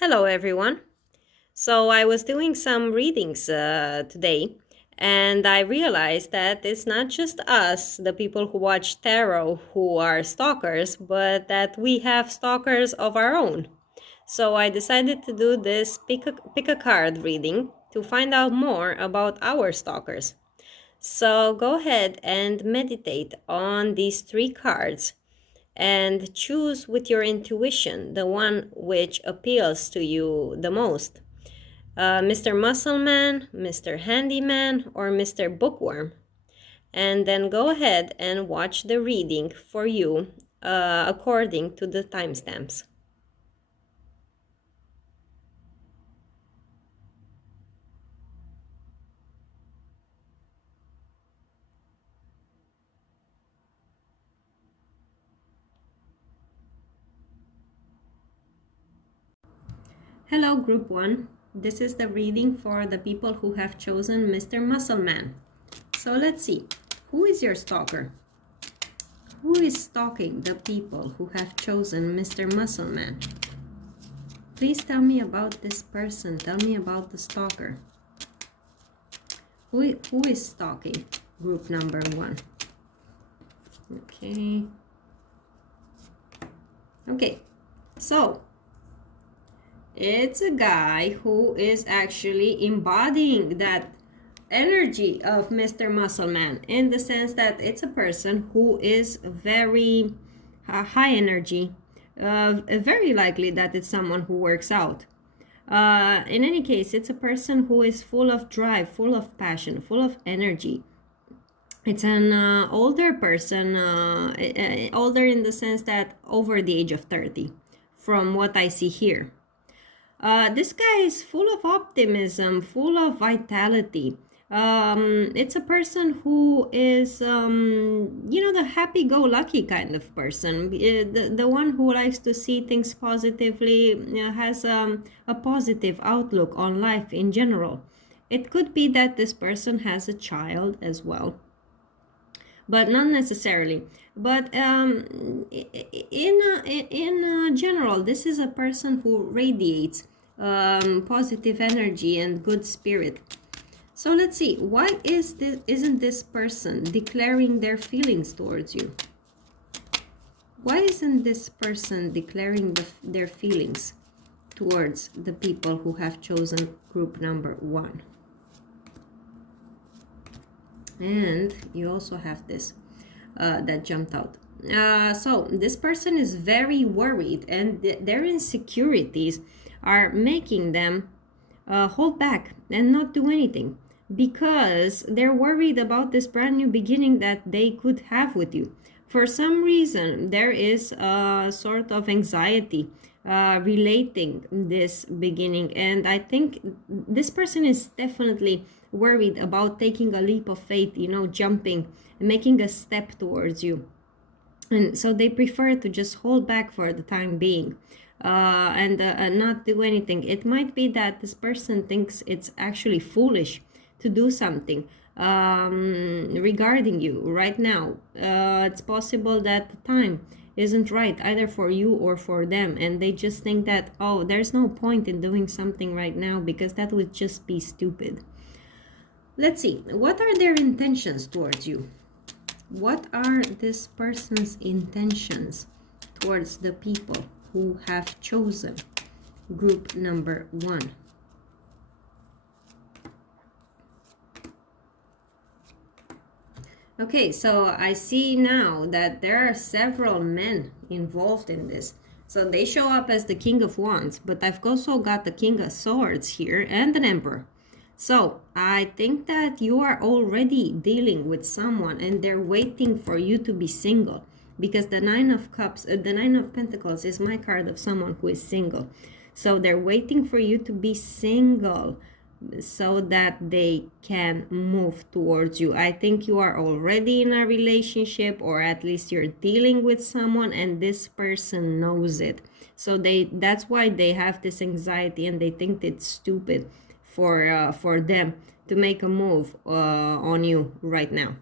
Hello, everyone. So, I was doing some readings today, and I realized that it's not just us, the people who watch tarot, who are stalkers, but that we have stalkers of our own. So, I decided to do this pick a card reading to find out more about our stalkers. So, go ahead and meditate on these three cards and choose with your intuition the one which appeals to you the most. Mr. Muscleman, Mr. Handyman, or Mr. Bookworm. And then go ahead and watch the reading for you according to the timestamps. Hello, Group 1. This is the reading for the people who have chosen Mr. Muscleman. So let's see. Who is your stalker? Who is stalking the people who have chosen Mr. Muscleman? Please tell me about this person. Tell me about the stalker. Who is stalking group number 1? Okay, so it's a guy who is actually embodying that energy of Mr. Muscleman, in the sense that it's a person who is very high energy, very likely that it's someone who works out. In any case, it's a person who is full of drive, full of passion, full of energy. It's an older person, older in the sense that over the age of 30, from what I see here. This guy is full of optimism, full of vitality. It's a person who is, the happy-go-lucky kind of person. The one who likes to see things positively, has a positive outlook on life in general. It could be that this person has a child as well, but not necessarily. But in general, this is a person who radiates positive energy and good spirit. So let's see, why isn't this person declaring their feelings towards you? Why isn't this person declaring their feelings towards the people who have chosen group number 1? And you also have this that jumped out. So this person is very worried, and their insecurities are making them hold back and not do anything, because they're worried about this brand new beginning that they could have with you. For some reason, there is a sort of anxiety relating this beginning, and I think this person is definitely worried about taking a leap of faith, jumping, making a step towards you. And so they prefer to just hold back for the time being, and not do anything. It might be that this person thinks it's actually foolish to do something regarding you right now. It's possible that the time isn't right either for you or for them, and they just think that, oh, there's no point in doing something right now because that would just be stupid. Let's see, what are their intentions towards you? What are this person's intentions towards the people who have chosen group number 1? Okay, so I see now that there are several men involved in this. So they show up as the King of Wands, but I've also got the King of Swords here and an Emperor. So I think that you are already dealing with someone and they're waiting for you to be single, because the Nine of Cups, the Nine of Pentacles is my card of someone who is single. So they're waiting for you to be single so that they can move towards you. I think you are already in a relationship, or at least you're dealing with someone, and this person knows it. So that's why they have this anxiety, and they think it's stupid for them to make a move on you right now.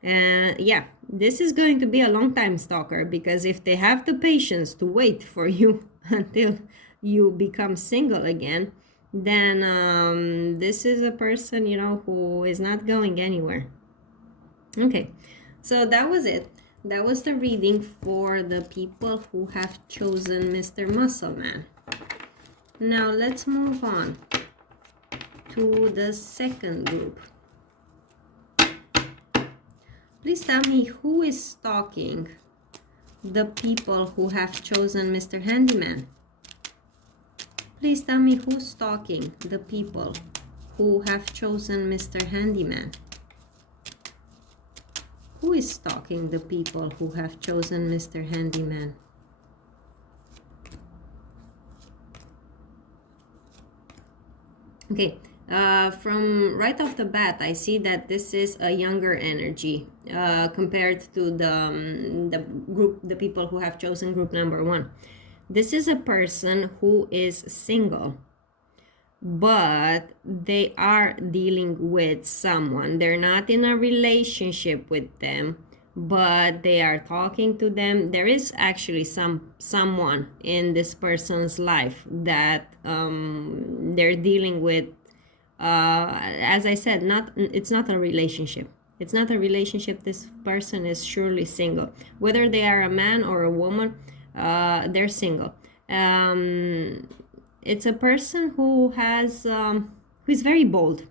And yeah, this is going to be a long time stalker, because if they have the patience to wait for you until you become single again, then this is a person, you know, who is not going anywhere. Okay, so that was it. That was the reading for the people who have chosen Mr. Muscleman. Now let's move on to the second group. Please tell me who is stalking the people who have chosen Mr. Handyman. Please tell me who's stalking the people who have chosen Mr. Handyman. Who is stalking the people who have chosen Mr. Handyman? Okay, from right off the bat, I see that this is a younger energy compared to the group, the people who have chosen group number 1. This is a person who is single, but they are dealing with someone. They're not in a relationship with them, but they are talking to them. There is actually someone in this person's life that they're dealing with. As I said, it's not a relationship. It's not a relationship. This person is surely single. Whether they are a man or a woman, they're single. It's a person who is very bold,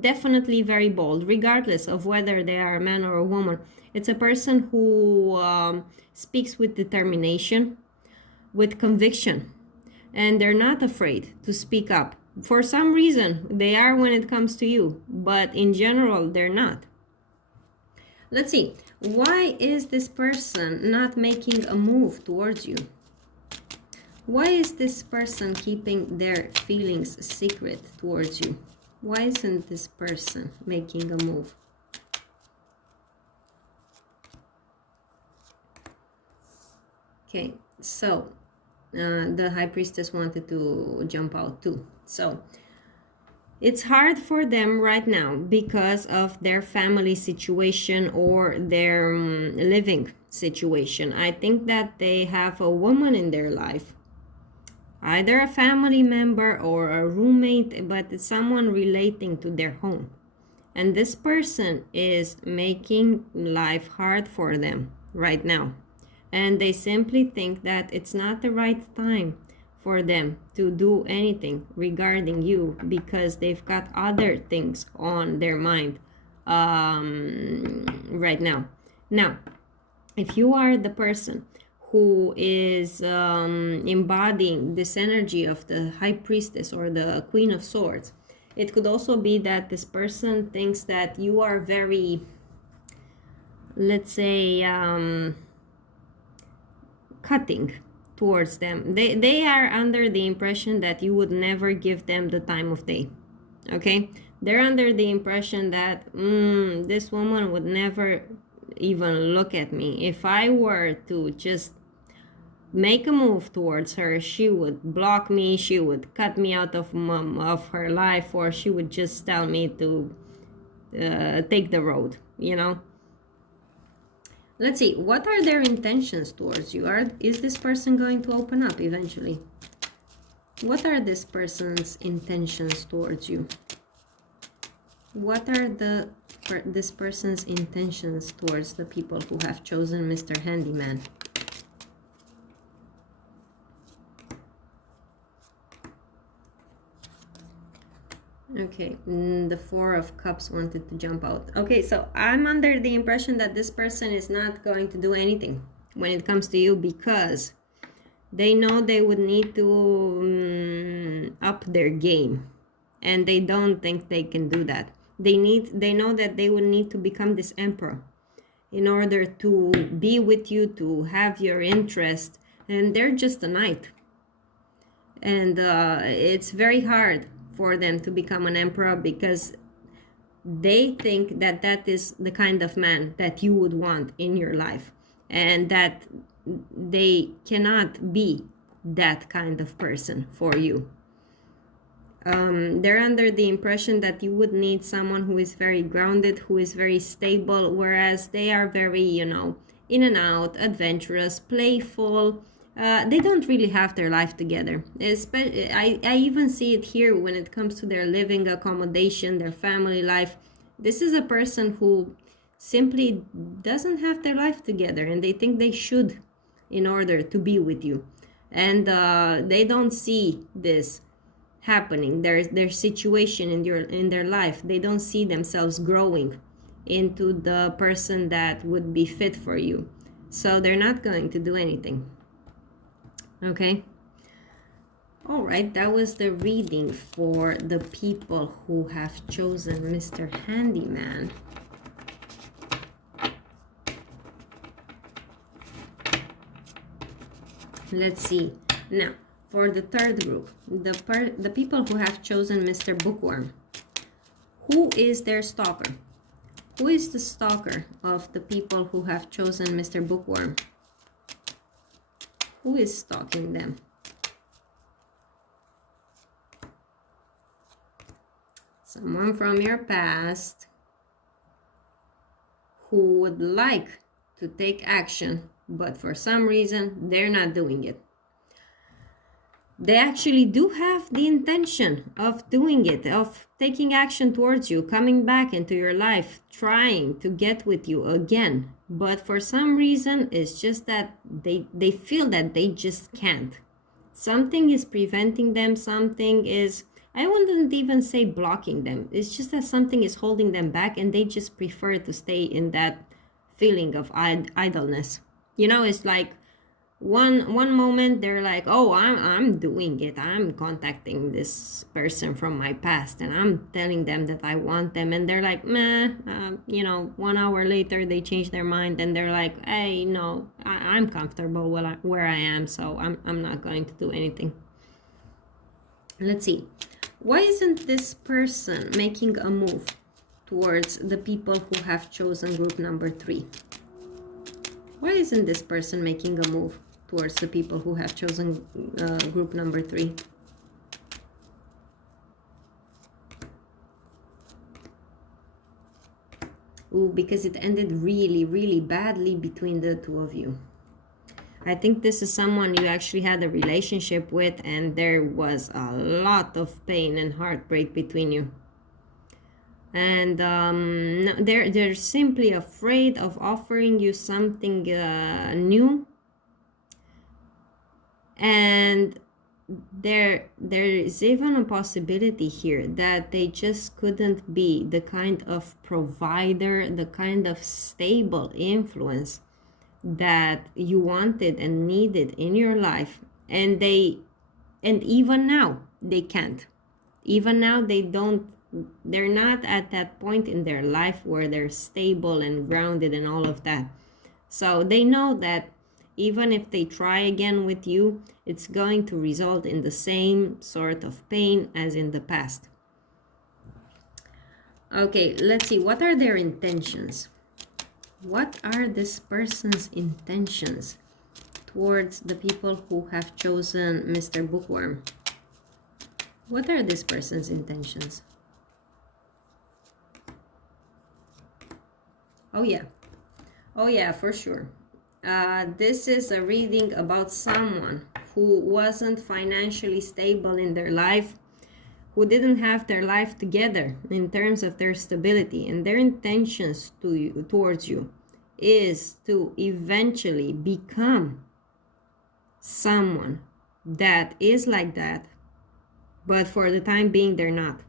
definitely very bold, regardless of whether they are a man or a woman. It's a person who speaks with determination, with conviction, and they're not afraid to speak up. For some reason, they are when it comes to you, but in general, they're not. Let's see. Why is this person not making a move towards you? Why is this person keeping their feelings secret towards you? Why isn't this person making a move? Okay, so the High Priestess wanted to jump out too. So it's hard for them right now because of their family situation or their living situation. I think that they have a woman in their life, either a family member or a roommate, but it's someone relating to their home. And this person is making life hard for them right now. And they simply think that it's not the right time for them to do anything regarding you because they've got other things on their mind right now. Now, if you are the person who is embodying this energy of the High Priestess or the Queen of Swords, it could also be that this person thinks that you are very, let's say, cutting towards them. They are under the impression that you would never give them the time of day. Okay? They're under the impression that this woman would never even look at me. If I were to just make a move towards her, she would block me, she would cut me out of her life, or she would just tell me to take the road, you know. Let's see, what are their intentions towards you? Is this person going to open up eventually? What are this person's intentions towards you? What are this person's intentions towards the people who have chosen Mr. Handyman? Okay, the Four of Cups wanted to jump out. Okay, so I'm under the impression that this person is not going to do anything when it comes to you because they know they would need to up their game, and they don't think they can do that. They know that they would need to become this emperor in order to be with you, to have your interest, and they're just a knight. And it's very hard for them to become an emperor because they think that that is the kind of man that you would want in your life, and that they cannot be that kind of person for you. They're under the impression that you would need someone who is very grounded, who is very stable, whereas they are very, in and out, adventurous, playful, they don't really have their life together. I even see it here when it comes to their living accommodation, their family life. This is a person who simply doesn't have their life together, and they think they should in order to be with you. And they don't see this happening, their situation in their life. They don't see themselves growing into the person that would be fit for you. So they're not going to do anything. Okay. All right, that was the reading for the people who have chosen Mr. Handyman. Let's see. Now, for the third group, the people who have chosen Mr. Bookworm. Who is their stalker? Who is the stalker of the people who have chosen Mr. Bookworm? Who is stalking them? Someone from your past who would like to take action, but for some reason they're not doing it. They actually do have the intention of doing it, of taking action towards you, coming back into your life, trying to get with you again. But for some reason, it's just that they feel that they just can't. Something is preventing them, something is, I wouldn't even say blocking them. It's just that something is holding them back, and they just prefer to stay in that feeling of idleness. You know, it's like, one moment they're like, oh, I'm doing it, I'm contacting this person from my past and I'm telling them that I want them, and they're like, meh. 1 hour later they change their mind and they're like, hey, no, I'm comfortable where I am, so I'm not going to do anything. Let's see, why isn't this person making a move towards the people who have chosen group number 3? Why isn't this person making a move towards the people who have chosen group number 3? Ooh, because it ended really, really badly between the two of you. I think this is someone you actually had a relationship with, and there was a lot of pain and heartbreak between you. And they're simply afraid of offering you something new. And there is even a possibility here that they just couldn't be the kind of provider, the kind of stable influence that you wanted and needed in your life. And even now they can't. Even now they're not at that point in their life where they're stable and grounded and all of that. So they know that even if they try again with you, it's going to result in the same sort of pain as in the past. Okay, let's see. What are their intentions? What are this person's intentions towards the people who have chosen Mr. Bookworm? What are this person's intentions? Oh yeah, for sure. This is a reading about someone who wasn't financially stable in their life, who didn't have their life together in terms of their stability, and their intentions towards you is to eventually become someone that is like that, but for the time being they're not.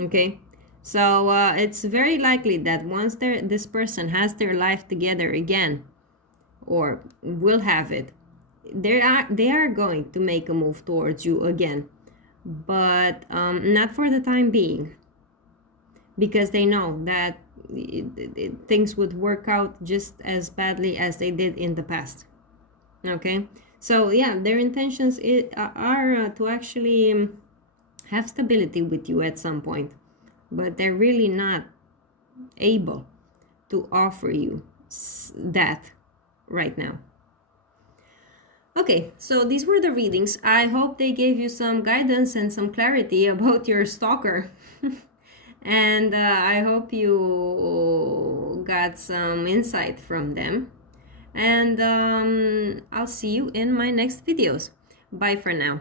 Okay, so it's very likely that once this person has their life together again, or will have it, they are going to make a move towards you again, but not for the time being, because they know that things would work out just as badly as they did in the past. Okay, so yeah, their intentions are to actually have stability with you at some point, but they're really not able to offer you that right now. Okay, so these were the readings. I hope they gave you some guidance and some clarity about your stalker. And I hope you got some insight from them. And I'll see you in my next videos. Bye for now.